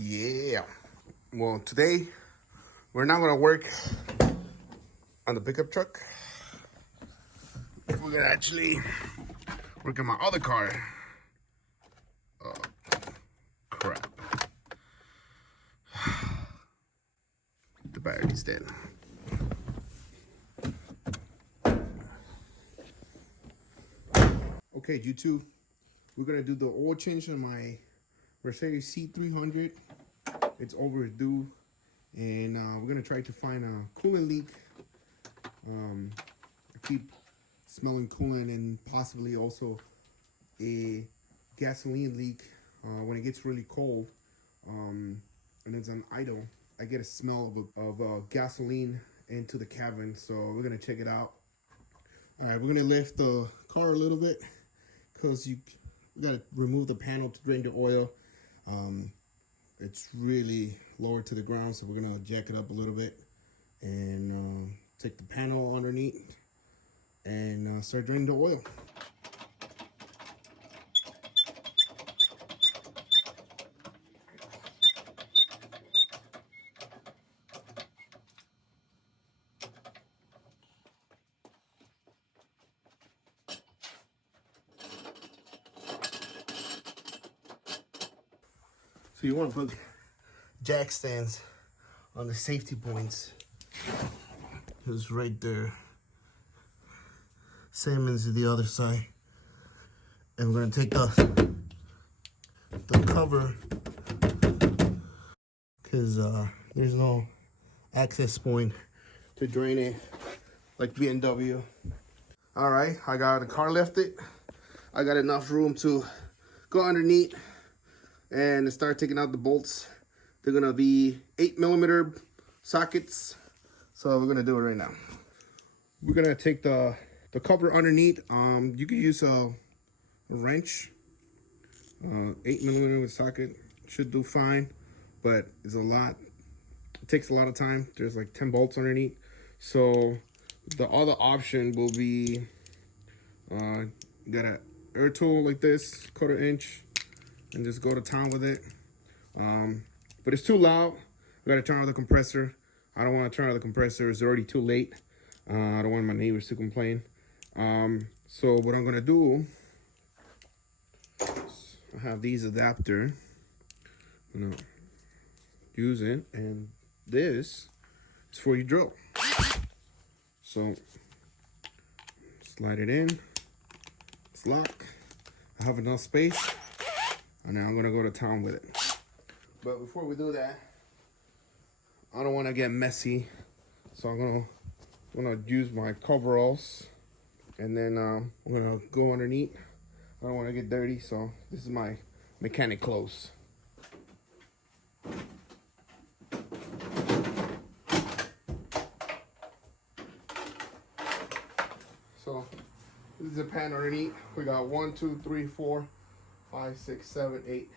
Yeah. Well, today we're not gonna work on the pickup truck. We're gonna actually work on my other car. Oh, crap. The battery's dead. Okay, YouTube, we're gonna do the oil change on my Mercedes C300. It's overdue, and we're gonna try to find a coolant leak. I keep smelling coolant and possibly also a gasoline leak when it gets really cold and it's on idle. I get a smell of gasoline into the cabin, so we're gonna check it out. All right, we're gonna lift the car a little bit because we gotta remove the panel to drain the oil. It's really lower to the ground, so we're gonna jack it up a little bit and take the panel underneath and start draining the oil. So you want to put jack stands on the safety points. It's right there. Salmon's to the other side. And we're gonna take the cover because there's no access point to drain it like BMW. All right, I got the car lifted. I got enough room to go underneath and start taking out the bolts. They're gonna be 8mm sockets. So we're gonna do it right now. We're gonna take the cover underneath. You could use a wrench. 8mm socket should do fine, but it's a lot. It takes a lot of time. There's like 10 bolts underneath. So the other option will be you got an air tool like this, 1/4 inch, and just go to town with it. But it's too loud. I gotta turn on the compressor. I don't want to turn on the compressor. It's already too late. I don't want my neighbors to complain. So what I'm gonna do, I have these adapter. I'm gonna use it, and this is for your drill. So slide it in. It's locked. I have enough space, and now I'm gonna go to town with it. But before we do that, I don't want to get messy, so I'm gonna use my coveralls, and then I'm gonna go underneath. I don't want to get dirty, so this is my mechanic clothes. So this is a pan underneath. We got 1, 2, 3, 4, 5, 6, 7, 8.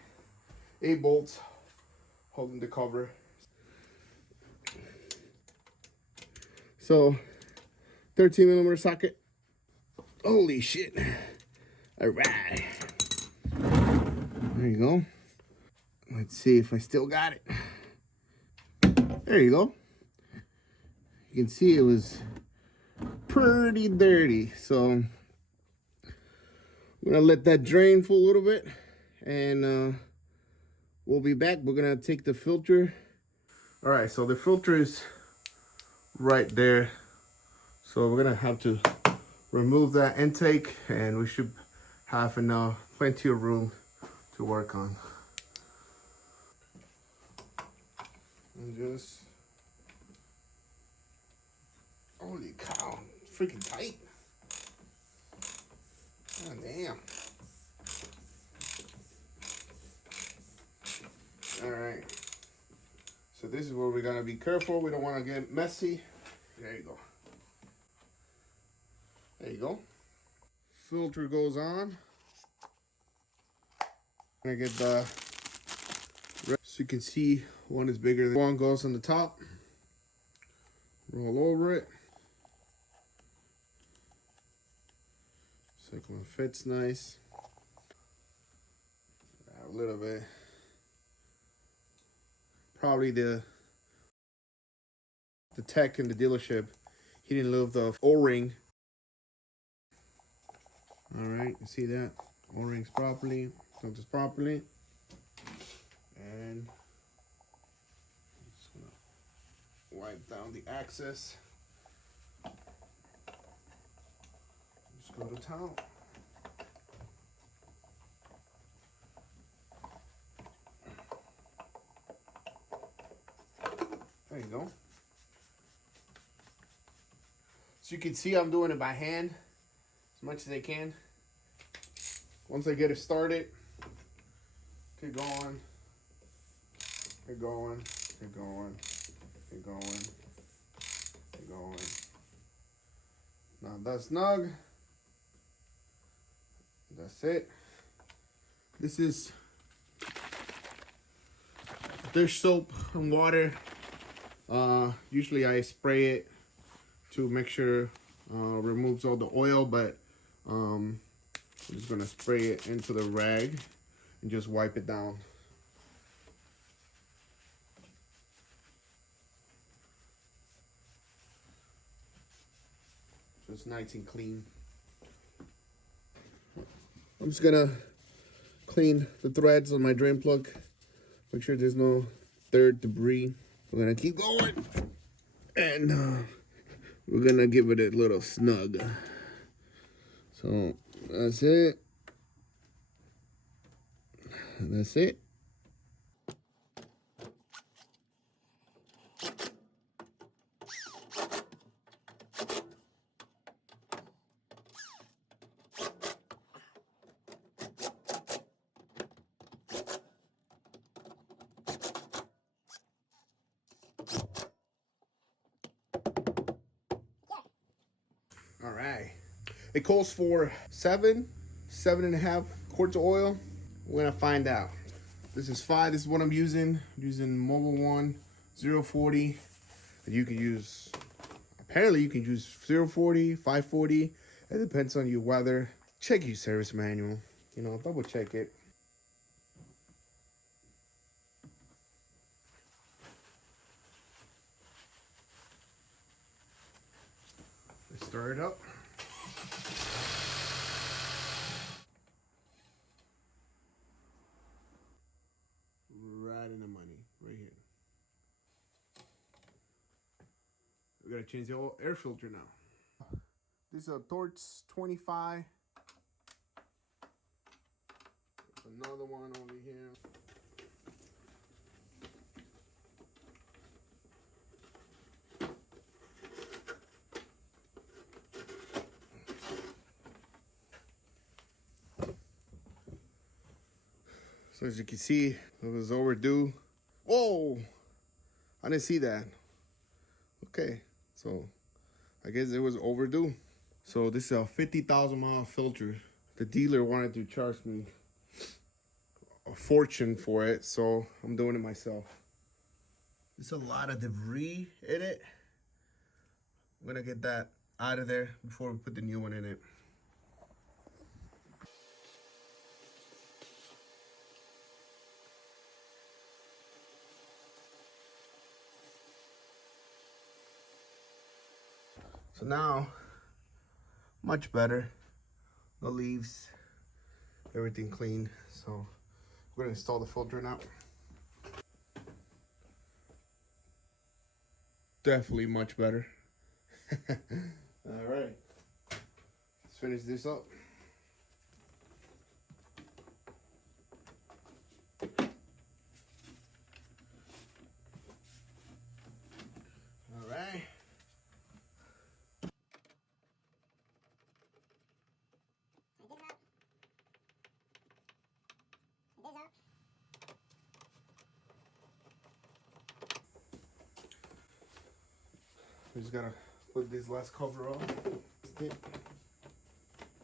8 bolts holding the cover. So 13mm socket. Holy shit. All right. There you go. Let's see if I still got it. There you go. You can see it was pretty dirty. So I'm gonna let that drain for a little bit, and we'll be back. We're gonna take the filter. All right, so the filter is right there. So we're gonna have to remove that intake, and we should have plenty of room to work on. And just, holy cow, freaking tight. God damn. All right. So this is where we're gonna be careful. We don't want to get messy. There you go. There you go. Filter goes on. I get the, so you can see one is bigger than one. Goes on the top. Roll over it. Second one fits nice. A little bit. Probably the tech in the dealership, he didn't love the O-ring. All right, you see that? O-rings properly, filters properly. And just gonna wipe down the excess. Just go to town. There you go. So you can see I'm doing it by hand as much as I can. Once I get it started, keep going, keep going, keep going, keep going, keep going. Now that's snug. That's it. This is dish soap and water. Usually I spray it to make sure removes all the oil, but I'm just gonna spray it into the rag and just wipe it down. So it's nice and clean. I'm just gonna clean the threads on my drain plug. Make sure there's no dirt, debris. We're gonna keep going, and we're gonna give it a little snug. So that's it. That's it. All right. It calls for 7.5 quarts of oil. We're gonna find out. This is 5. This is what I'm using. I'm using Mobile One 040. You can use, apparently you can use 040, 540. It depends on your weather. Check your service manual. You know, double check it. Let's stir it up. Right in the money, right here. We gotta change the air filter now. This is a Torch 25. Another one over here. So as you can see, it was overdue. Whoa! I didn't see that. Okay, so I guess it was overdue. So this is a 50,000 mile filter. The dealer wanted to charge me a fortune for it, so I'm doing it myself. There's a lot of debris in it. I'm gonna get that out of there before we put the new one in it. So now, much better. No leaves, everything clean. So we're gonna install the filter now. Definitely much better. All right, let's finish this up. All right. We just gotta put this last cover on.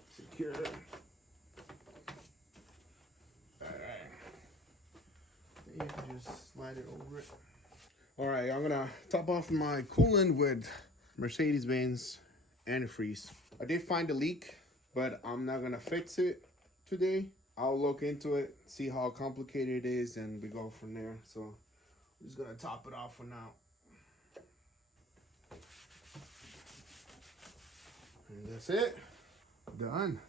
Secure it. All right. You can just slide it over it. All right, I'm gonna top off my coolant with Mercedes Benz antifreeze. I did find a leak, but I'm not gonna fix it today. I'll look into it, see how complicated it is, and we go from there. So Just gonna top it off for now. And that's it. Done.